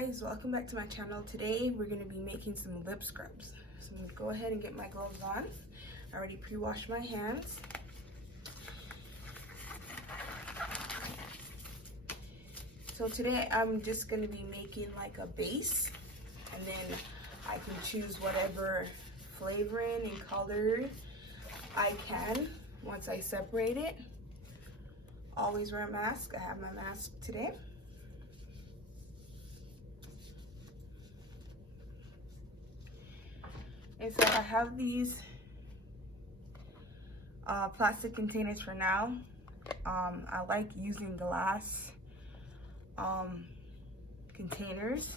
guys, welcome back to my channel. Today we're going to be making some lip scrubs. So I'm going to go ahead and get my gloves on. I already pre-washed my hands. So today I'm just going to be making like a base, and then I can choose whatever flavoring and color I can once I separate it. Always wear a mask. I have my mask today. And so I have these plastic containers for now. I like using glass containers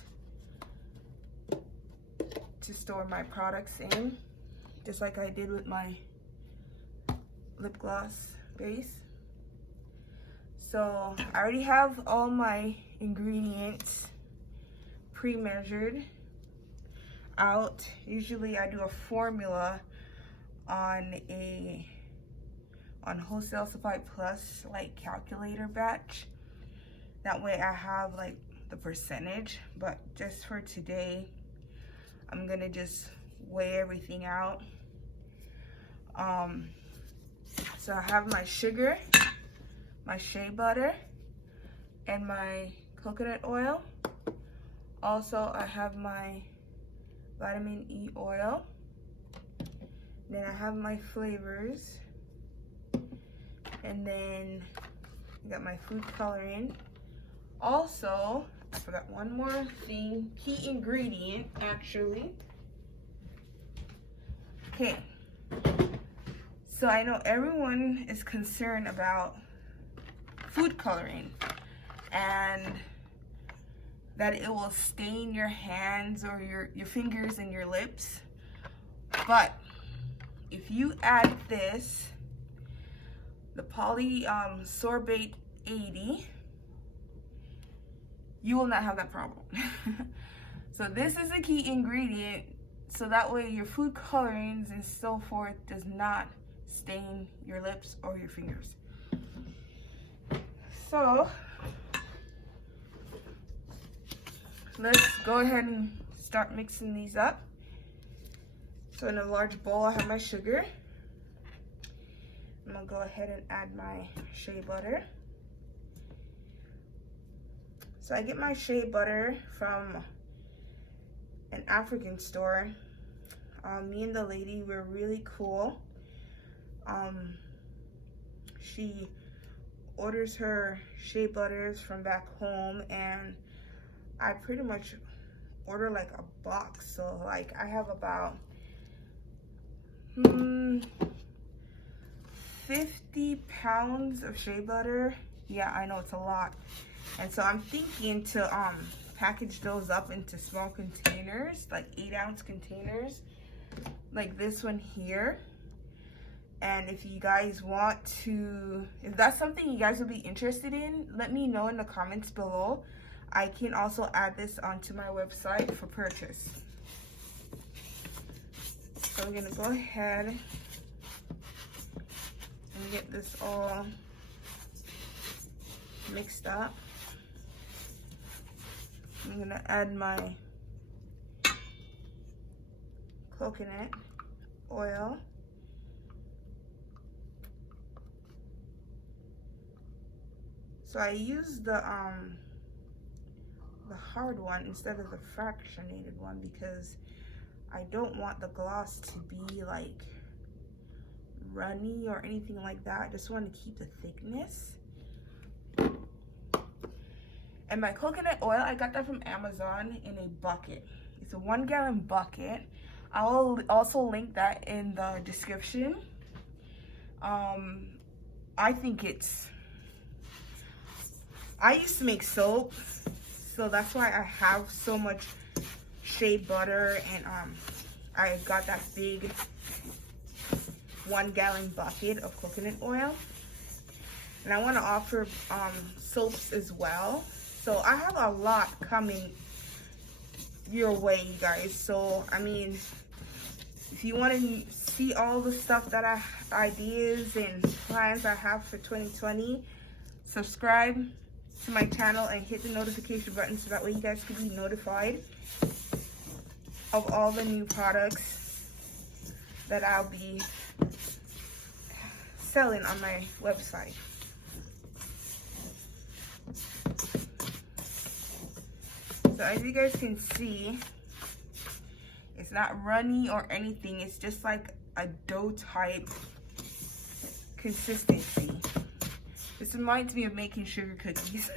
to store my products in, just like I did with my lip gloss base. So I already have all my ingredients pre-measured out. Usually I do a formula on Wholesale Supply Plus, like calculator batch. That way I have like the percentage, but just for today I'm gonna just weigh everything out. So I have my sugar, my shea butter, and my coconut oil. Also I have my vitamin E oil. Then I have my flavors, and then I got my food coloring. Also, I forgot one more thing, key ingredient actually. Okay, so I know everyone is concerned about food coloring and that it will stain your hands or your fingers and your lips. But if you add this, the polysorbate 80, you will not have that problem. So this is a key ingredient, so that way your food colorings and so forth does not stain your lips or your fingers. So let's go ahead and start mixing these up. So in a large bowl, I have my sugar. I'm gonna go ahead and add my shea butter. So I get my shea butter from an African store. Me and the lady were really cool. She orders her shea butters from back home, and I pretty much order like a box. So like I have about 50 pounds of shea butter. Yeah, I know it's a lot. And so I'm thinking to package those up into small containers, like 8-ounce containers, like this one here. And if you guys want to, if that's something you guys would be interested in, let me know in the comments below. I can also add this onto my website for purchase. So we're gonna go ahead and get this all mixed up. I'm gonna add my coconut oil. So I use the hard one instead of the fractionated one because I don't want the gloss to be like runny or anything like that. I just want to keep the thickness. And my coconut oil, I got that from Amazon in a bucket. It's a 1-gallon bucket. I will also link that in the description. I think I used to make soap, so that's why I have so much shea butter, and I got that big 1-gallon bucket of coconut oil. And I want to offer soaps as well. So I have a lot coming your way, you guys. So I mean, if you want to see all the stuff that ideas and plans I have for 2020, subscribe to my channel and hit the notification button so that way you guys can be notified of all the new products that I'll be selling on my website. So as you guys can see, it's not runny or anything. It's just like a dough type consistency. This reminds me of making sugar cookies.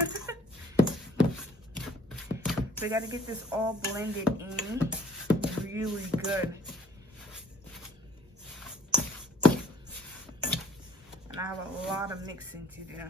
So I gotta get this all blended in really good. And I have a lot of mixing to do.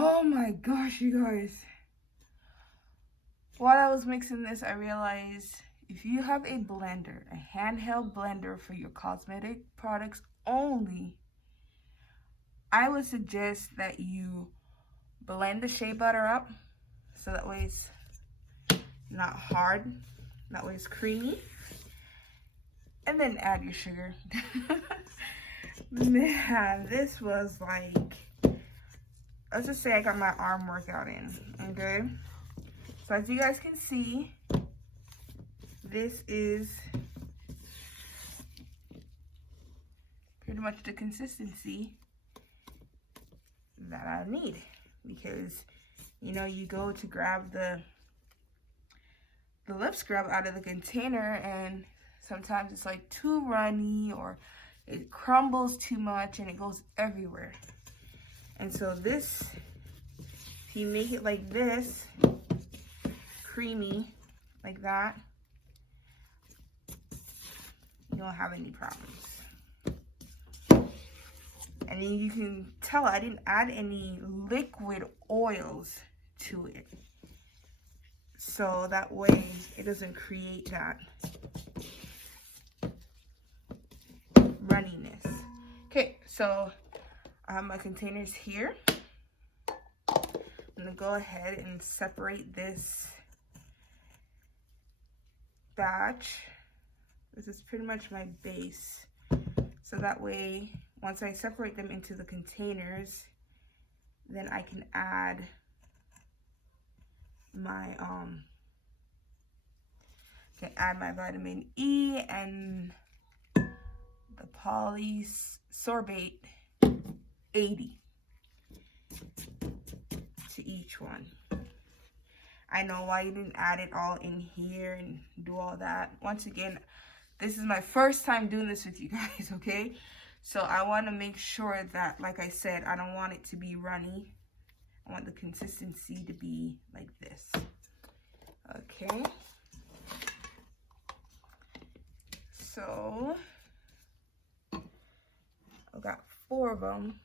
Oh my gosh, you guys. While I was mixing this, I realized if you have a blender, a handheld blender for your cosmetic products only, I would suggest that you blend the shea butter up so that way it's not hard, that way it's creamy, and then add your sugar. Man, this was like, let's just say I got my arm workout in, okay? So as you guys can see, this is pretty much the consistency that I need, because you know, you go to grab the lip scrub out of the container and sometimes it's like too runny or it crumbles too much and it goes everywhere. And so this, if you make it like this, creamy like that, you don't have any problems. And then you can tell I didn't add any liquid oils to it, so that way it doesn't create that runniness. Okay, so I have my containers here. I'm gonna go ahead and separate this batch. This is pretty much my base, so that way once I separate them into the containers, then I can add my vitamin E and the polysorbate 80 to each one. I know why you didn't add it all in here and do all that. Once again, this is my first time doing this with you guys, okay? So I want to make sure that, like I said, I don't want it to be runny. I want the consistency to be like this. Okay. So I've got 4 of them.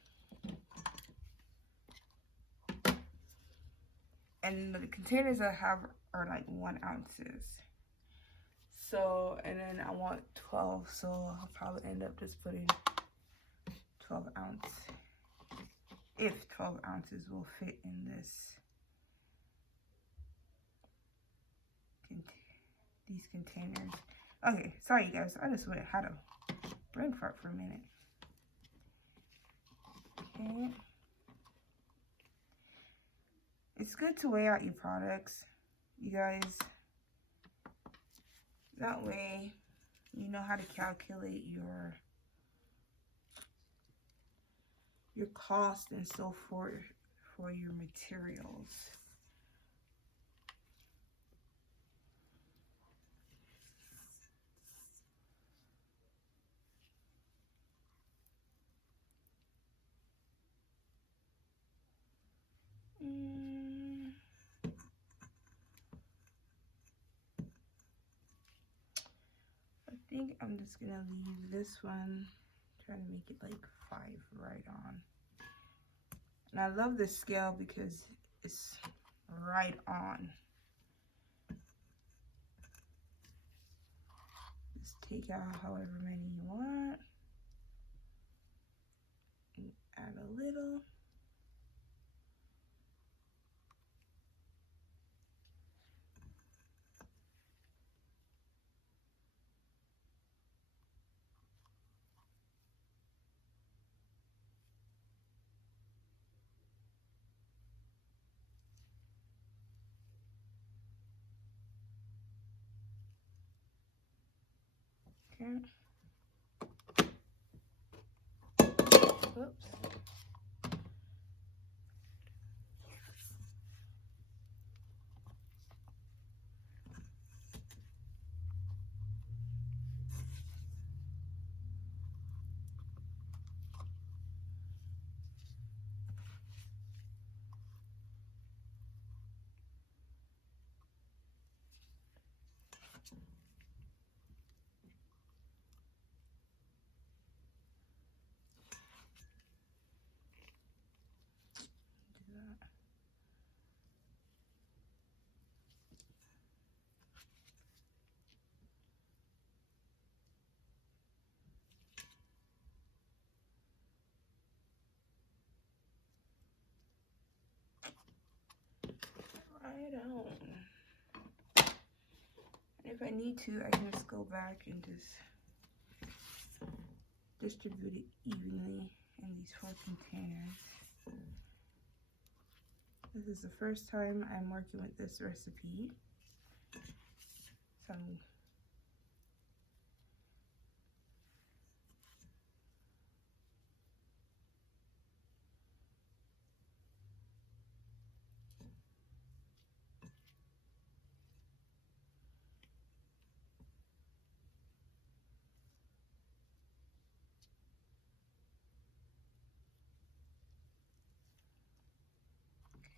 And the containers I have are like 1 ounces. So, and then I want 12, so I'll probably end up just putting 12 ounce, if 12 ounces will fit in these containers. Okay, sorry you guys, I just had a brain fart for a minute. Okay, it's good to weigh out your products, you guys. That way you know how to calculate your cost and so forth for your materials. I think I'm just gonna leave this one, try to make it like 5 right on. And I love this scale because it's right on. Just take out however many you want and add a little. Okay. Oops. Do that. Right on. If I need to, I can just go back and just distribute it evenly in these 4 containers. This is the first time I'm working with this recipe, so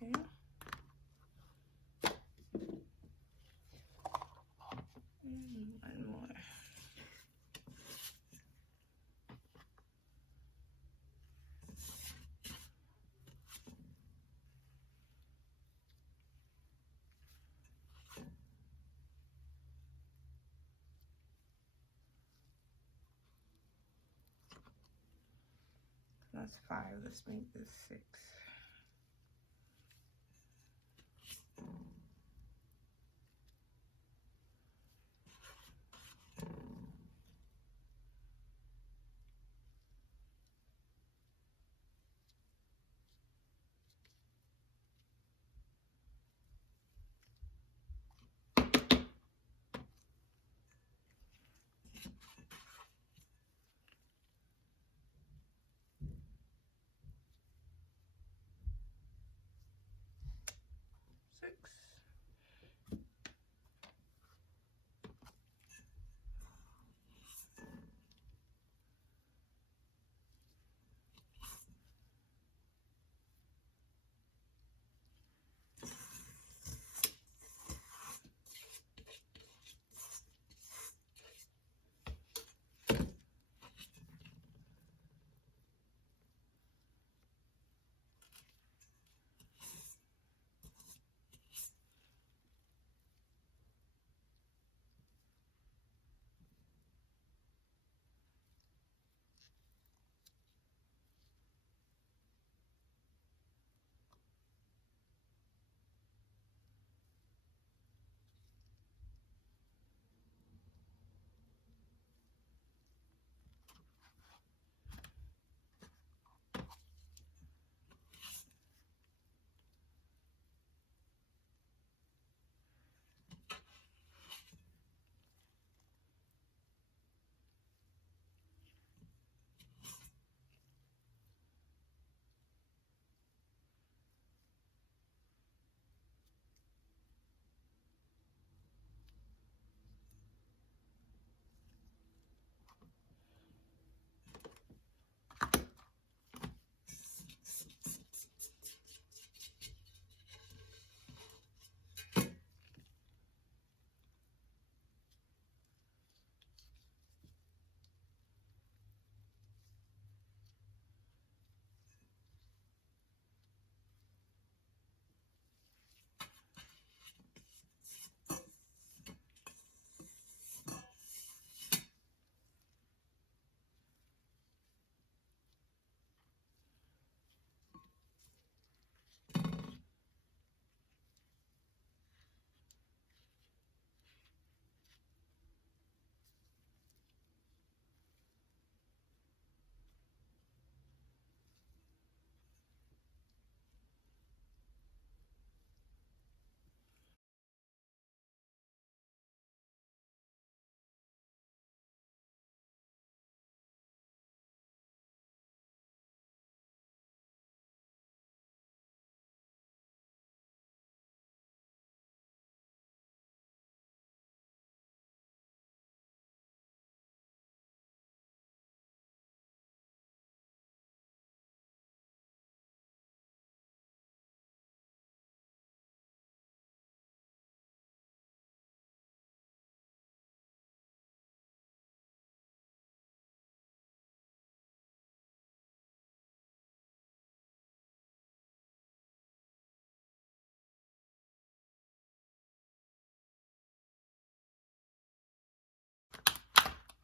okay. And one more. That's 5. Let's make this 6.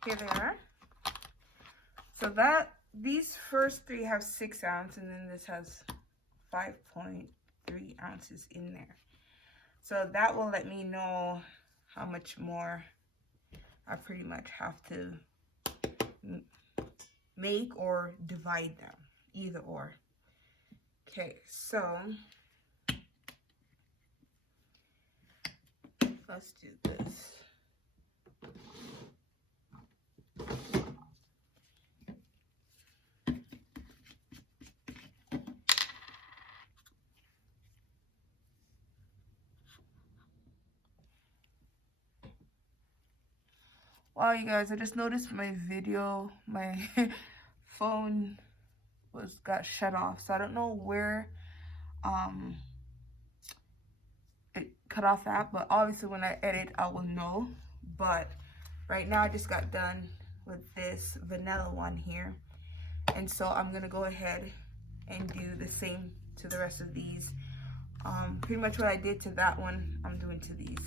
Here they are. So these first three have 6 ounces, and then this has 5.3 ounces in there. So that will let me know how much more I pretty much have to make or divide them, either or. Okay, so let's do this. Wow, you guys, I just noticed my phone got shut off, so I don't know where it cut off at, but obviously when I edit I will know. But right now I just got done with this vanilla one here, and so I'm gonna go ahead and do the same to the rest of these. Pretty much what I did to that one I'm doing to these.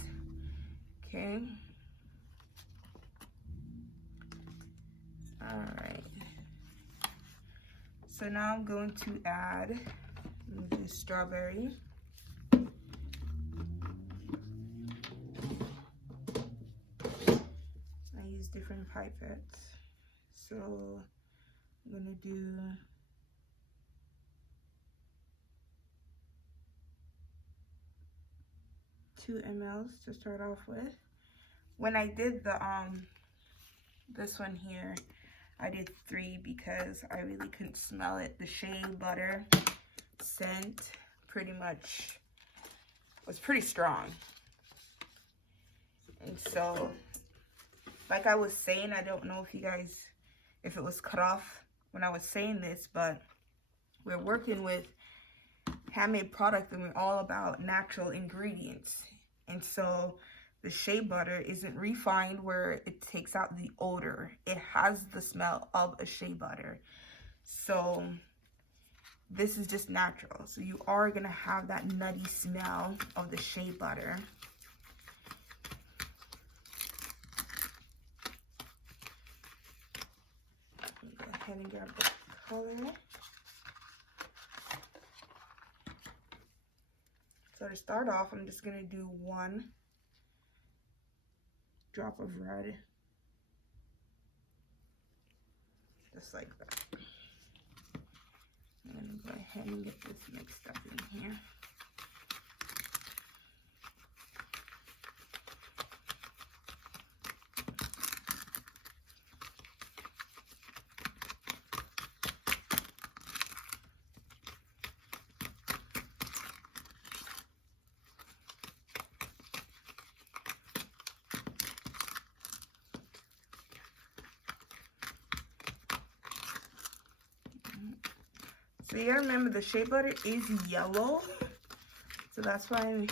Okay. Alright, so now I'm going to add the strawberry. I use different pipettes, so I'm going to do two mLs to start off with. When I did the this one here, I did 3 because I really couldn't smell it. The shea butter scent pretty much was pretty strong. And so, like I was saying, I don't know if it was cut off when I was saying this, but we're working with handmade product and we're all about natural ingredients. And so the shea butter isn't refined where it takes out the odor. It has the smell of a shea butter. So this is just natural. So you are going to have that nutty smell of the shea butter. Go ahead and grab the color. So to start off, I'm just going to do 1 drop of red, just like that. I'm going to go ahead and get this mixed up in here. So you gotta remember the shea butter is yellow, so that's why I'm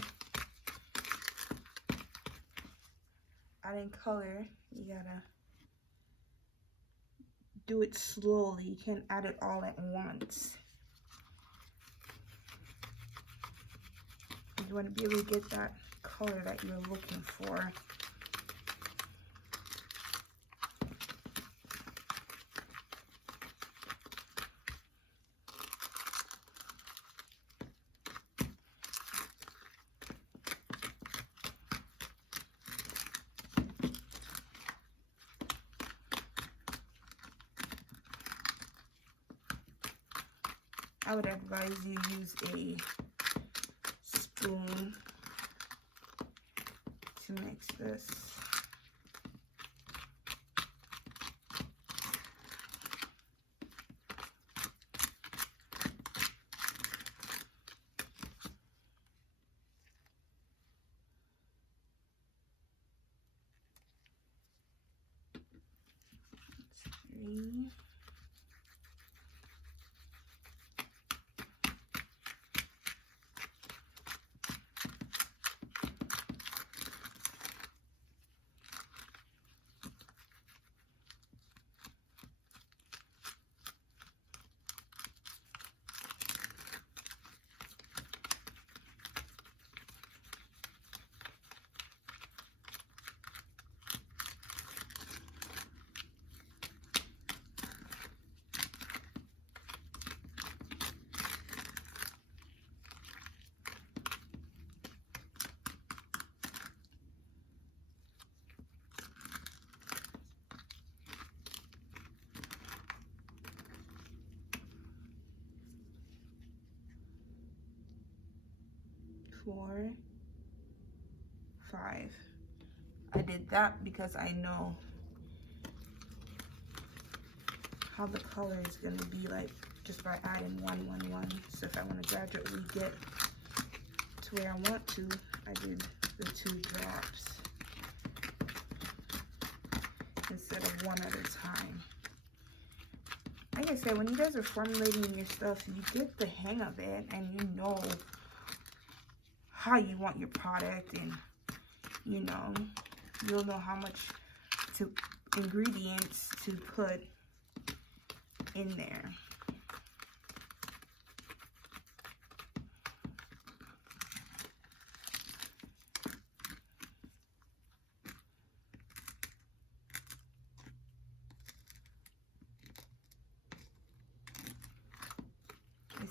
adding color. You gotta do it slowly. You can't add it all at once. You want to be able to get that color that you're looking for. I would advise you use a spoon to mix this. Three. 4, 5. I did that because I know how the color is going to be like just by adding 1, 1, 1. So if I want to gradually get to where I want to, I did the 2 drops instead of 1 at a time. Like I said, when you guys are formulating your stuff, you get the hang of it and you know how you want your product, and you know, you'll know how much ingredients to put in there.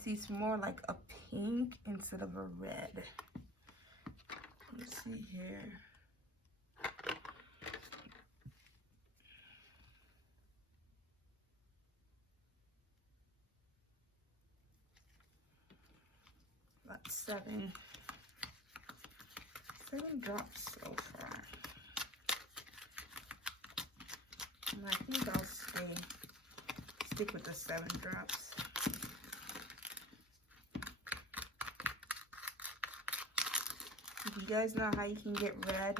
See, it's more like a pink instead of a red. Let's see here. About 7 drops so far. And I think I'll stick with the 7 drops. If you guys know how you can get red,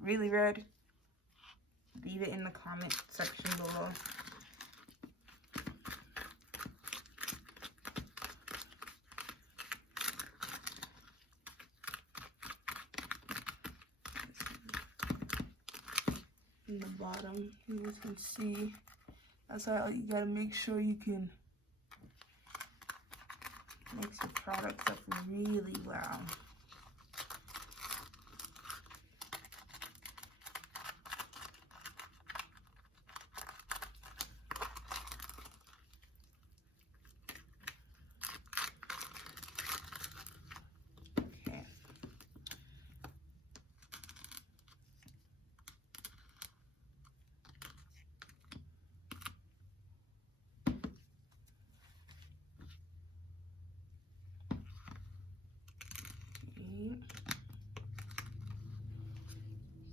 really red, leave it in the comment section below. In the bottom, you guys can see, that's how you gotta make sure you can mix your products up really well.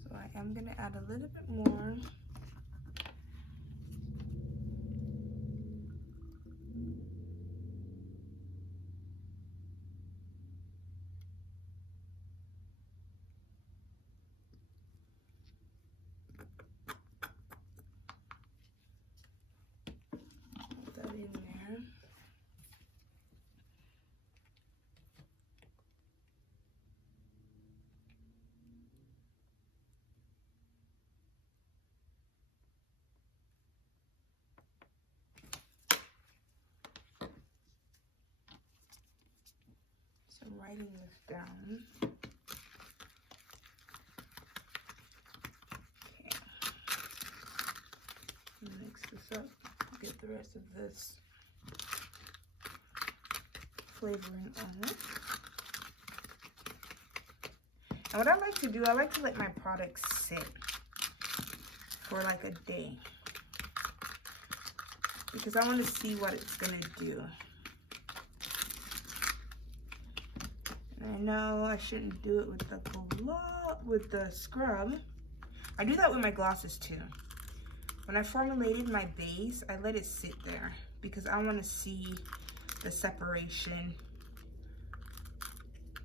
So I am gonna add a little bit more. Put that in there. So I'm writing this down. Okay. Mix this up. Get the rest of this flavoring on it. And what I like to do, I like to let my products sit for like a day, because I want to see what it's gonna do. And I know I shouldn't do it with the scrub. I do that with my glosses too. When I formulated my base, I let it sit there because I want to see the separation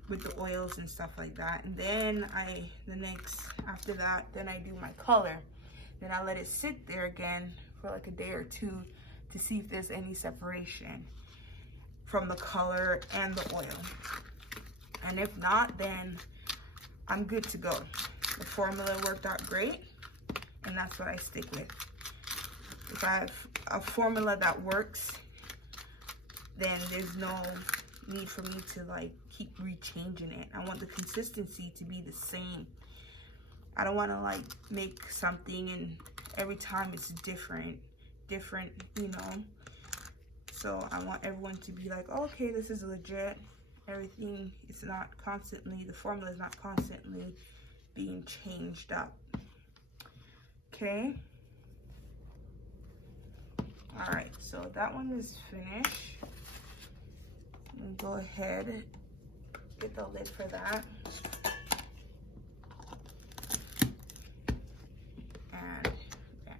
with the oils and stuff like that. And then after that, then I do my color. Then I let it sit there again for like a day or 2 to see if there's any separation from the color and the oil. And if not, then I'm good to go. The formula worked out great, and that's what I stick with. If I have a formula that works, then there's no need for me to like keep rechanging it. I want the consistency to be the same. I don't want to like make something and every time it's different, you know. So I want everyone to be like, oh, okay, this is legit. Everything is not constantly, the formula is not constantly being changed up. Okay. All right, so that one is finished. I'm gonna go ahead get the lid for that. And yeah.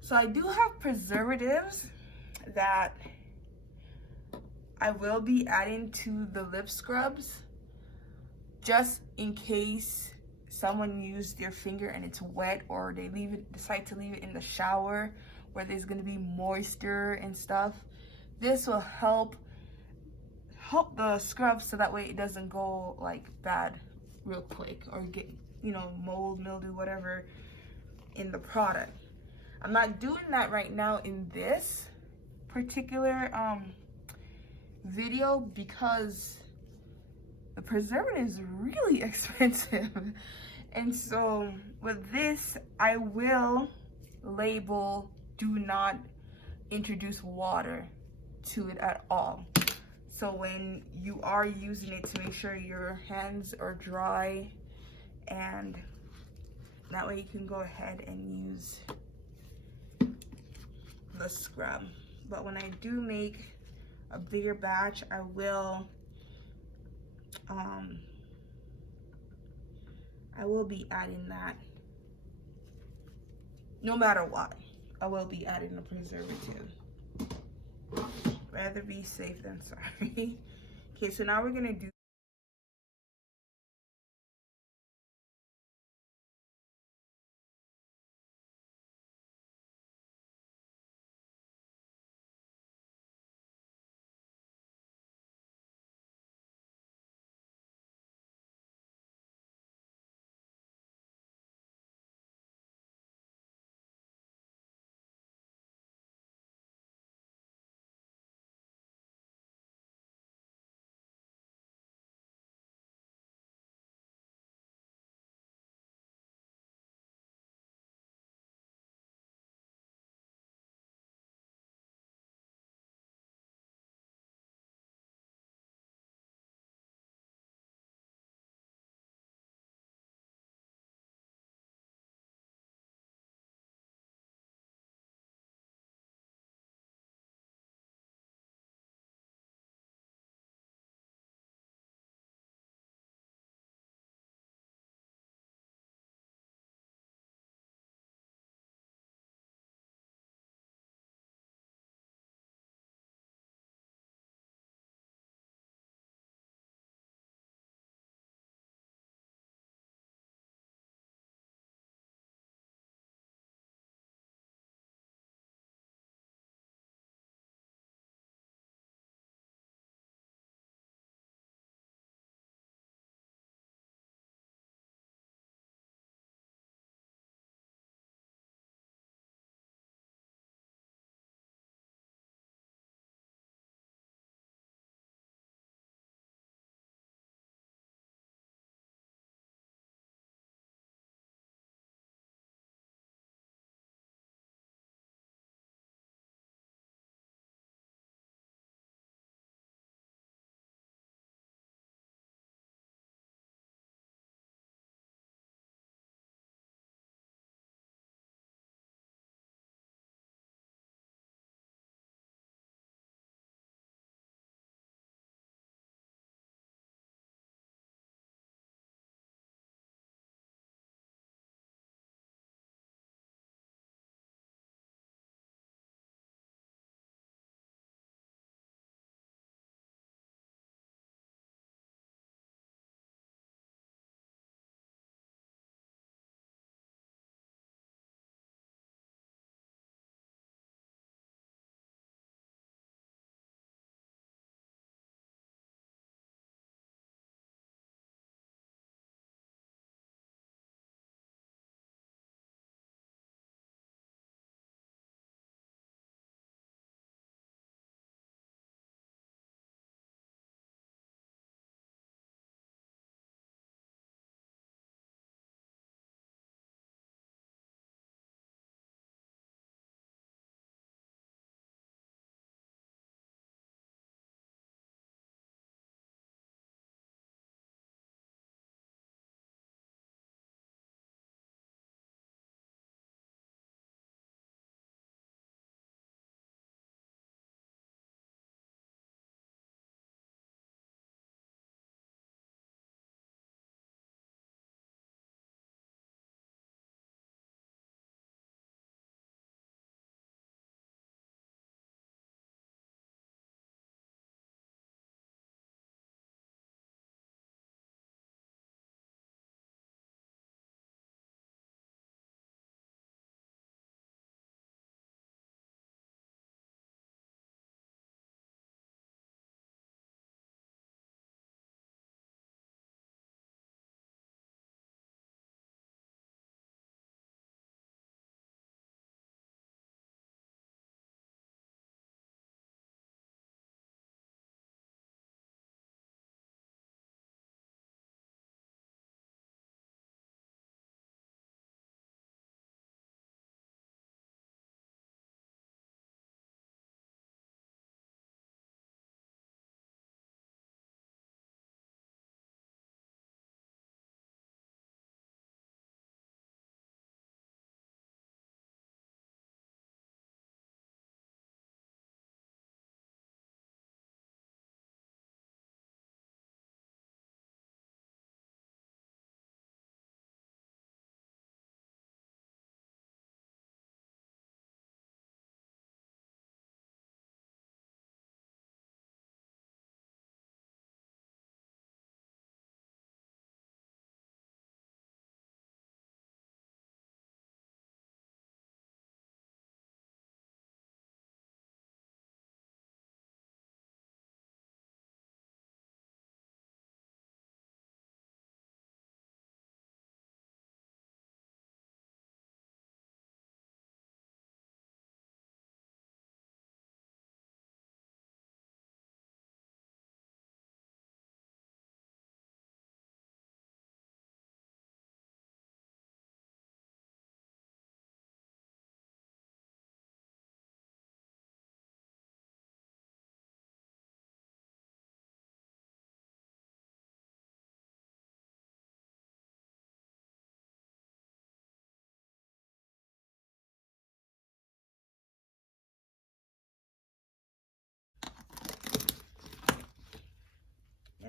So I do have preservatives that I will be adding to the lip scrubs, just in case someone used their finger and it's wet, or they decide to leave it in the shower where there's going to be moisture and stuff. This will help the scrub so that way it doesn't go like bad real quick, or get, you know, mold, mildew, whatever in the product. I'm not doing that right now in this particular video because the preservative is really expensive. And so with this, I will label do not introduce water to it at all. So when you are using it, to make sure your hands are dry, and that way you can go ahead and use the scrub. But when I do make a bigger batch, I will be adding that. No matter what, I will be adding a preservative. Rather be safe than sorry. Okay, so now we're gonna do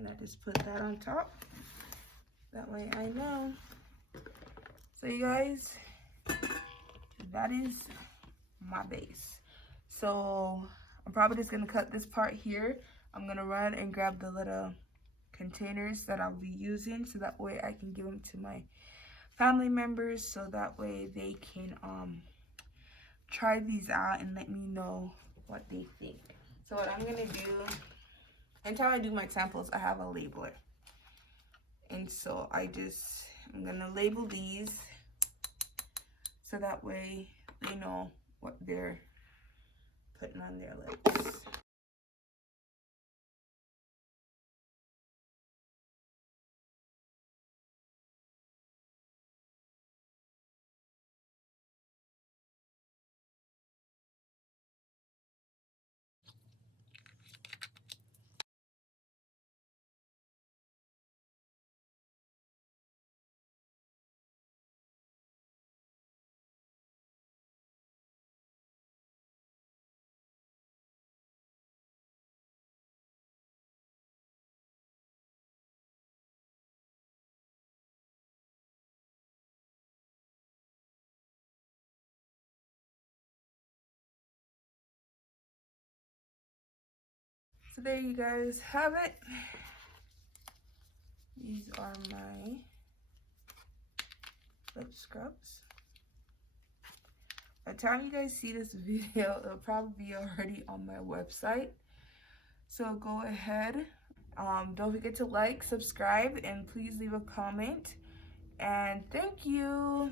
and I just put that on top. That way I know. So you guys, that is my base. So I'm probably just gonna cut this part here. I'm gonna run and grab the little containers that I'll be using, so that way I can give them to my family members, so that way they can try these out and let me know what they think. So what I'm gonna do, until I do my samples, I have a labeler, and so I'm gonna label these so that way they know what they're putting on their lips. So there you guys have it. These are my lip scrubs. By the time you guys see this video, it'll probably be already on my website. So go ahead. Don't forget to like, subscribe, and please leave a comment. And thank you.